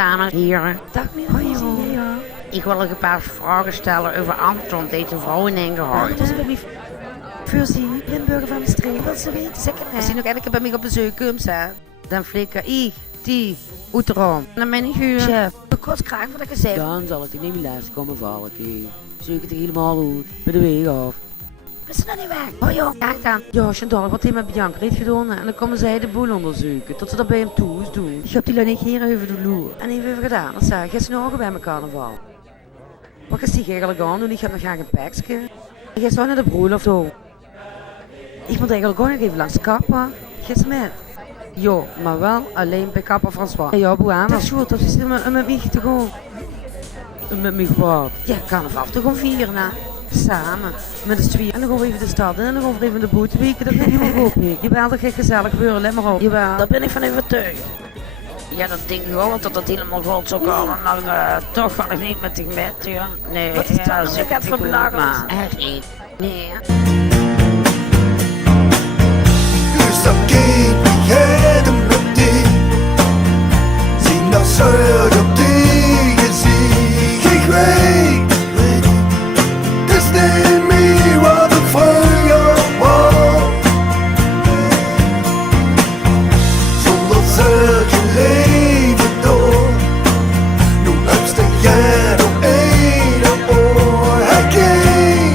dames en heren. Dag meneer. Ja. Ik wil een paar vragen stellen over Anton, deze vrouw in Engehout. Dat is bij mij voor die Limburger van de streek. Wat ze weten, zeker Ze zien ook elke bij mij op bezoek komt, hè. Dan flikker ik, die, Oeterom. Dan ben ik hier. chef. Kort kraak wat ik gezegd. Dan zal ik die niet meer luisteren komen vallen. Zoek het helemaal uit. Bij de weg af. Is ze nog niet weg? Oh joh. Kijk dan. Ja, Chantal, wat heeft met Bianca heeft gedaan? En dan komen zij de boel onderzoeken. Tot ze dat bij hem toe doen. Ik heb die niet hier over de loer. En heeft even gedaan. Dat zei ik, is nog bij mijn carnaval. Wat is die eigenlijk aan doen? Ik heb nog graag een pakje. Ik ga zo naar de broer of zo. Ik moet eigenlijk ook nog even langs de kapper. Ga ze met? Ja, maar wel alleen bij kapper François. Ja, Boana. Dat is goed, dat is met mij te gaan. Met mij gepraat. Ja, carnaval te gaan vieren, hè. Samen, met de twee. En dan gaan we even de stad in en dan gaan we even de boot weken. Dat vind ik helemaal goed, Mick. Jawel, dat gaat gezellig gebeuren, let maar op. Jawel, daar ben ik van overtuigd. Ja, dat denk ik wel, dat het helemaal goed zou komen. Nou, toch ga ik niet met die met, ja. Nee, Wat is dat nou? zeker Ik heb niet voor goed, belagers. maar echt niet. Nee. Dus dan geht mich jedem mit dir. Sieh nach Schuld op die gezicht. Ik weet, het is niet meer wat het vroeger was. Zonder zulke leven door. Nu luister jij op één oor. Herken.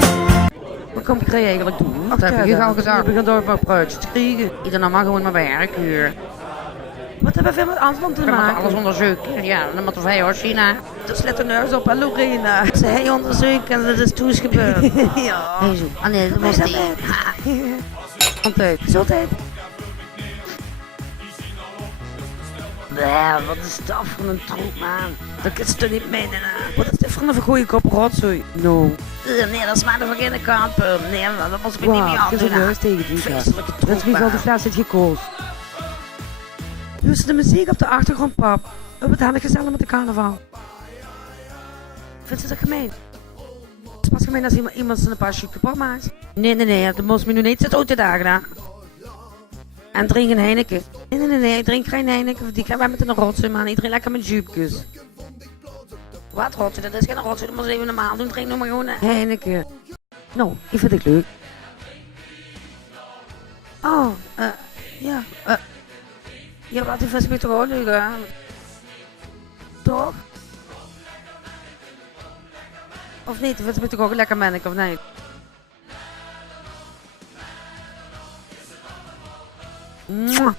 Wat kom ik er eigenlijk doen? Wat heb je al gedaan? Ik begin door maar bruidjes te krijgen. Iedereen mag gewoon maar werken hier. Wat hebben we veel met Anton te We moeten maken? alles onderzoeken. Ja, dan moeten wij hoor, China. Dus let er neus op en Lorena. Ze hij onderzoeken en dat is toen is gebeurd. Ja. Hey, zo. Ah nee, dat was die. Altijd. Gezondheid. Nee, wat is dat voor een troep, man? Dat kan ze toch niet menen, hè? Wat is dit voor een goede kop rotzooi? No. Nee, dat is maar de verkeerde kant. Nee, dat moet ik niet meer Wauw, aan ik doen. heb juist tegen die Vreselijke Dat troep, is wie al de fles heeft gekost. Dus de muziek op de achtergrond, pap. We betalen gezellig met de carnaval. Vindt ze dat gemeen? Het is pas gemeen als iemand zijn een paar chique pop maakt. Nee, dat moest me nu niet zitten uit de dagen, hè. En drink een Heineken. Nee, ik drink geen Heineken. Die gaan wij met een rotzooi, man. Ik drink lekker met jupjes. Wat rotzooi? Dat is geen rotzooi, dat moet je even normaal doen. Drink nog maar gewoon een Heineken. Nou, ik vind het leuk. Oh, ja, Ja, wat die vindt me toch ook leuk, hè? Toch? of niet? Vindt het toch ook lekker manneke, of nee? Mwah.